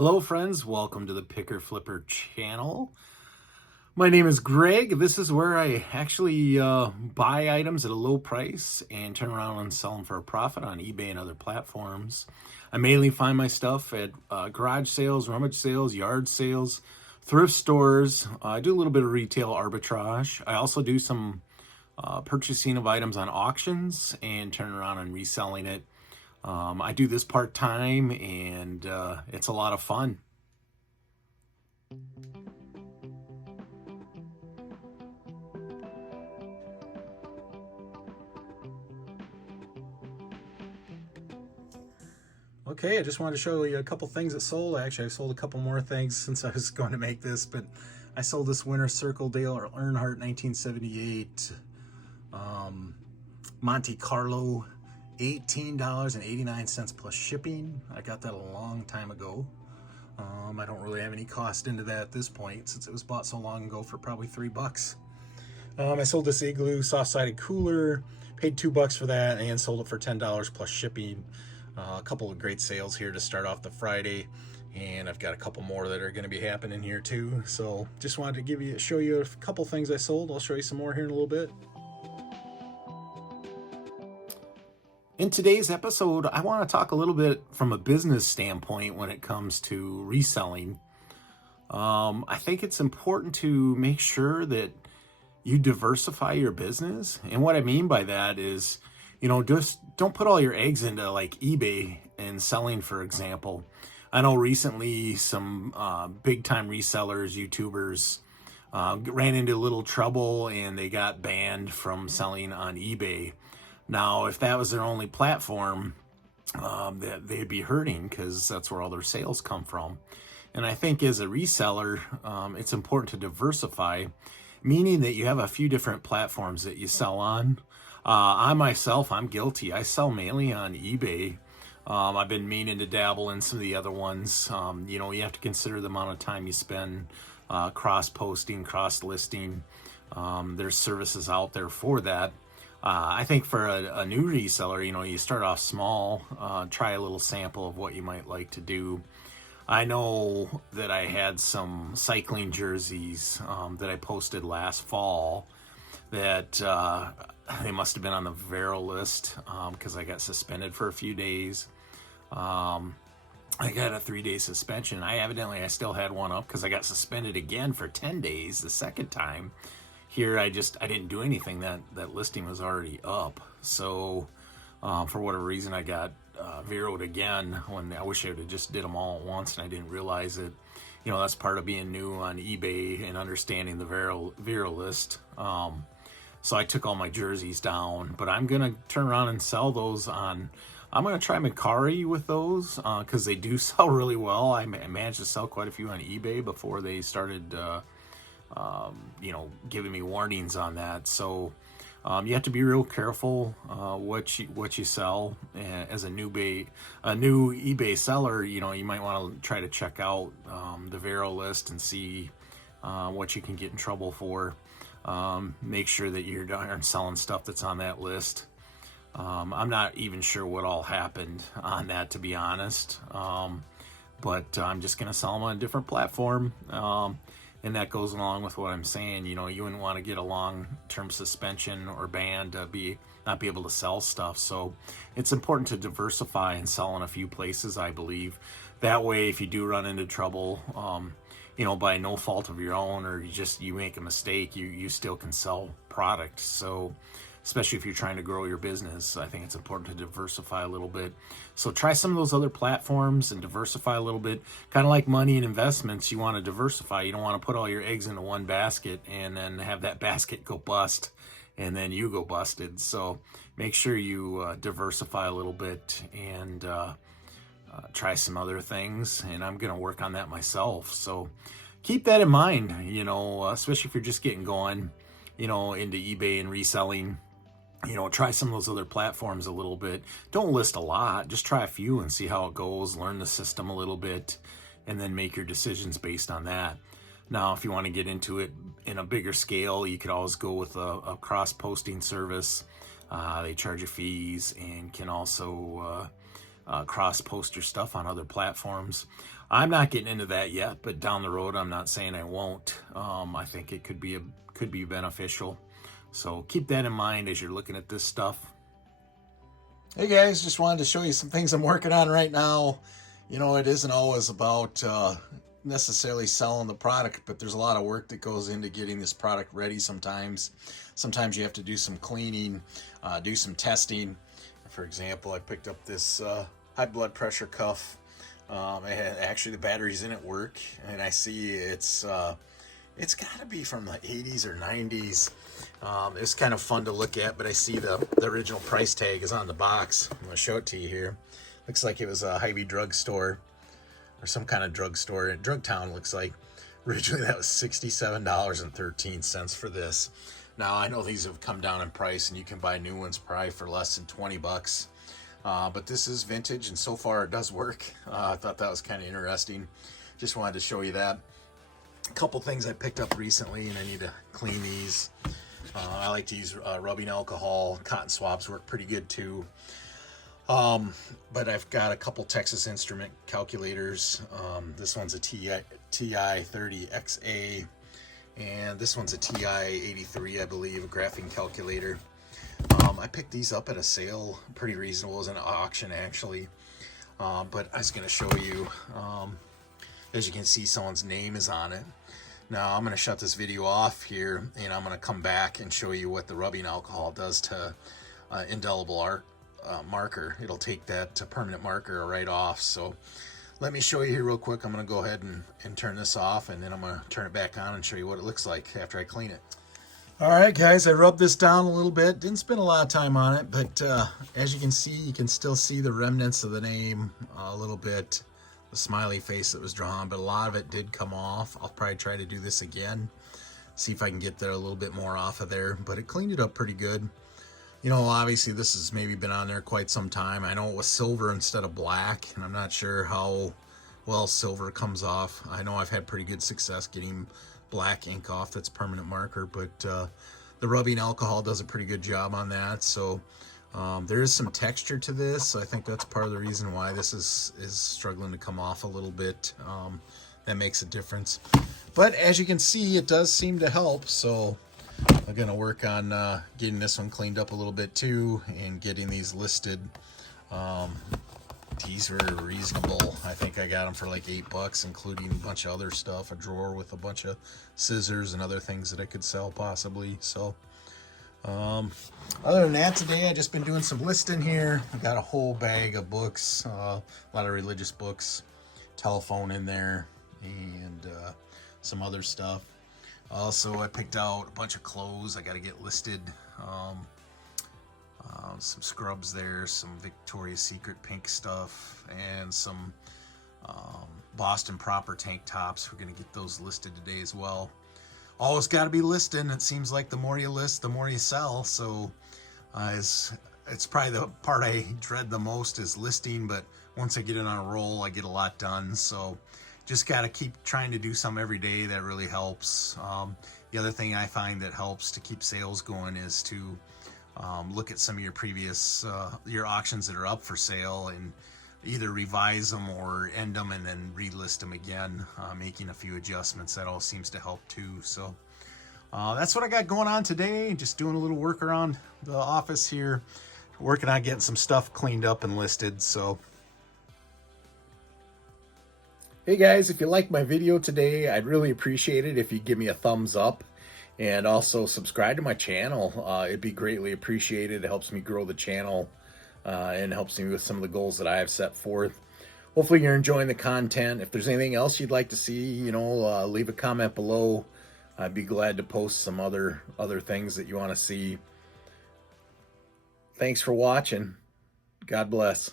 Hello friends, welcome to the Picker Flipper channel. My name is Greg. This is where I actually buy items at a low price and turn around and sell them for a profit on eBay and other platforms. I mainly find my stuff at garage sales, rummage sales, yard sales, thrift stores. I do a little bit of retail arbitrage. I also do some purchasing of items on auctions and turn around and reselling it. I do this part-time and it's a lot of fun. Okay, I just wanted to show you a couple things that sold. Actually, I sold a couple more things since I was going to make this, but I sold this Winter Circle Dale Earnhardt 1978 Monte Carlo, $18.89 plus shipping. I got that a long time ago. I don't really have any cost into that at this point since it was bought so long ago for probably $3. I sold this Igloo soft-sided cooler, paid $2 for that, and sold it for $10 plus shipping. A couple of great sales here to start off the Friday, and I've got a couple more that are going to be happening here too. So just wanted to show you a couple things I sold. I'll show you some more here in a little bit. In today's episode, I want to talk a little bit from a business standpoint when it comes to reselling. I think it's important to make sure that you diversify your business. And what I mean by that is, just don't put all your eggs into like eBay and selling, for example. I know recently some big time resellers, YouTubers, ran into a little trouble and they got banned from selling on eBay. Now, if that was their only platform, they'd be hurting because that's where all their sales come from. And I think as a reseller, it's important to diversify, meaning that you have a few different platforms that you sell on. I myself, I'm guilty. I sell mainly on eBay. I've been meaning to dabble in some of the other ones. You have to consider the amount of time you spend cross-posting, cross-listing. There's services out there for that. I think for a new reseller, you start off small, try a little sample of what you might like to do. I know that I had some cycling jerseys that I posted last fall that they must have been on the Vero list because I got suspended for a few days. I got a 3-day suspension. I still had one up because I got suspended again for 10 days the second time. Here, I didn't do anything. That listing was already up. So for whatever reason, I got Vero'd again when I wish I would have just did them all at once and I didn't realize it. That's part of being new on eBay and understanding the Vero list. So I took all my jerseys down, but I'm going to turn around and sell those I'm going to try Macari with those because they do sell really well. I managed to sell quite a few on eBay before they started, giving me warnings on that. So you have to be real careful what you sell. As a new eBay seller, you might want to try to check out the Vero list and see what you can get in trouble for. Make sure that you aren't selling stuff that's on that list. I'm not even sure what all happened on that, to be honest. But I'm just going to sell them on a different platform. And that goes along with what I'm saying. You wouldn't want to get a long-term suspension or ban to not be able to sell stuff. So it's important to diversify and sell in a few places, I believe. That way, if you do run into trouble, by no fault of your own, or you make a mistake, you still can sell product. So especially if you're trying to grow your business, I think it's important to diversify a little bit. So try some of those other platforms and diversify a little bit. Kind of like money and investments, you want to diversify. You don't want to put all your eggs into one basket and then have that basket go bust and then you go busted. So make sure you diversify a little bit and try some other things, and I'm going to work on that myself. So keep that in mind, especially if you're just getting going, into eBay and reselling. Try some of those other platforms a little bit. Don't list a lot, just try a few and see how it goes, learn the system a little bit, and then make your decisions based on that. Now, if you want to get into it in a bigger scale, you could always go with a cross-posting service. They charge you fees and can also cross-post your stuff on other platforms. I'm not getting into that yet, but down the road, I'm not saying I won't. I think it could be beneficial. So keep that in mind as you're looking at this stuff. Hey guys, just wanted to show you some things I'm working on right now. You know, it isn't always about necessarily selling the product, but there's a lot of work that goes into getting this product ready sometimes. Sometimes you have to do some cleaning, do some testing. For example, I picked up this high blood pressure cuff. Actually the batteries in it work, and I see it's got to be from the 80s or 90s. It's kind of fun to look at, but I see the original price tag is on the box. I'm going to show it to you here. Looks like it was a Hy-Vee drugstore or some kind of drugstore in Drug Town, looks like. Originally that was $67.13 for this. Now I know these have come down in price and you can buy new ones probably for less than 20 bucks. But this is vintage and so far it does work. I thought that was kind of interesting. Just wanted to show you that. A couple things I picked up recently and I need to clean these. I like to use rubbing alcohol. Cotton swabs work pretty good too. But I've got a couple Texas Instrument calculators. This one's a TI-30XA, and this one's a TI-83, I believe, a graphing calculator. I picked these up at a sale, pretty reasonable. It was an auction actually. But I was going to show you, as you can see, someone's name is on it. Now I'm going to shut this video off here, and I'm going to come back and show you what the rubbing alcohol does to indelible art marker. It'll take that permanent marker right off. So let me show you here real quick. I'm going to go ahead and turn this off, and then I'm going to turn it back on and show you what it looks like after I clean it. All right, guys, I rubbed this down a little bit. Didn't spend a lot of time on it, but as you can see, you can still see the remnants of the name a little bit. The smiley face that was drawn, but a lot of it did come off. I'll probably try to do this again, see if I can get there a little bit more off of there, but it cleaned it up pretty good. You know, obviously this has maybe been on there quite some time. I know it was silver instead of black, and I'm not sure how well silver comes off. I know I've had pretty good success getting black ink off that's permanent marker, but the rubbing alcohol does a pretty good job on that. So there is some texture to this. I think that's part of the reason why this is struggling to come off a little bit. That makes a difference. But as you can see, it does seem to help. So I'm going to work on getting this one cleaned up a little bit too, and getting these listed. These were reasonable. I think I got them for like $8, including a bunch of other stuff, a drawer with a bunch of scissors and other things that I could sell possibly. So other than that, today I just been doing some listing here. I got a whole bag of books, a lot of religious books, telephone in there, and some other stuff. Also, I picked out a bunch of clothes I got to get listed. Some scrubs there, some Victoria's Secret pink stuff, and some Boston Proper tank tops. We're going to get those listed today as well. Always got to be listing. It seems like the more you list, the more you sell. So it's probably the part I dread the most is listing, but once I get it on a roll, I get a lot done. So just got to keep trying to do some every day. That really helps. The other thing I find that helps to keep sales going is to look at some of your previous your auctions that are up for sale and either revise them or end them and then relist them again, making a few adjustments. That all seems to help too. So that's what I got going on today. Just doing a little work around the office here, working on getting some stuff cleaned up and listed. So hey guys, if you liked my video today, I'd really appreciate it if you give me a thumbs up. And also subscribe to my channel. It'd be greatly appreciated. It helps me grow the channel and helps me with some of the goals that I have set forth. Hopefully you're enjoying the content. If there's anything else you'd like to see, leave a comment below. I'd be glad to post some other things that you want to see. Thanks for watching. God bless.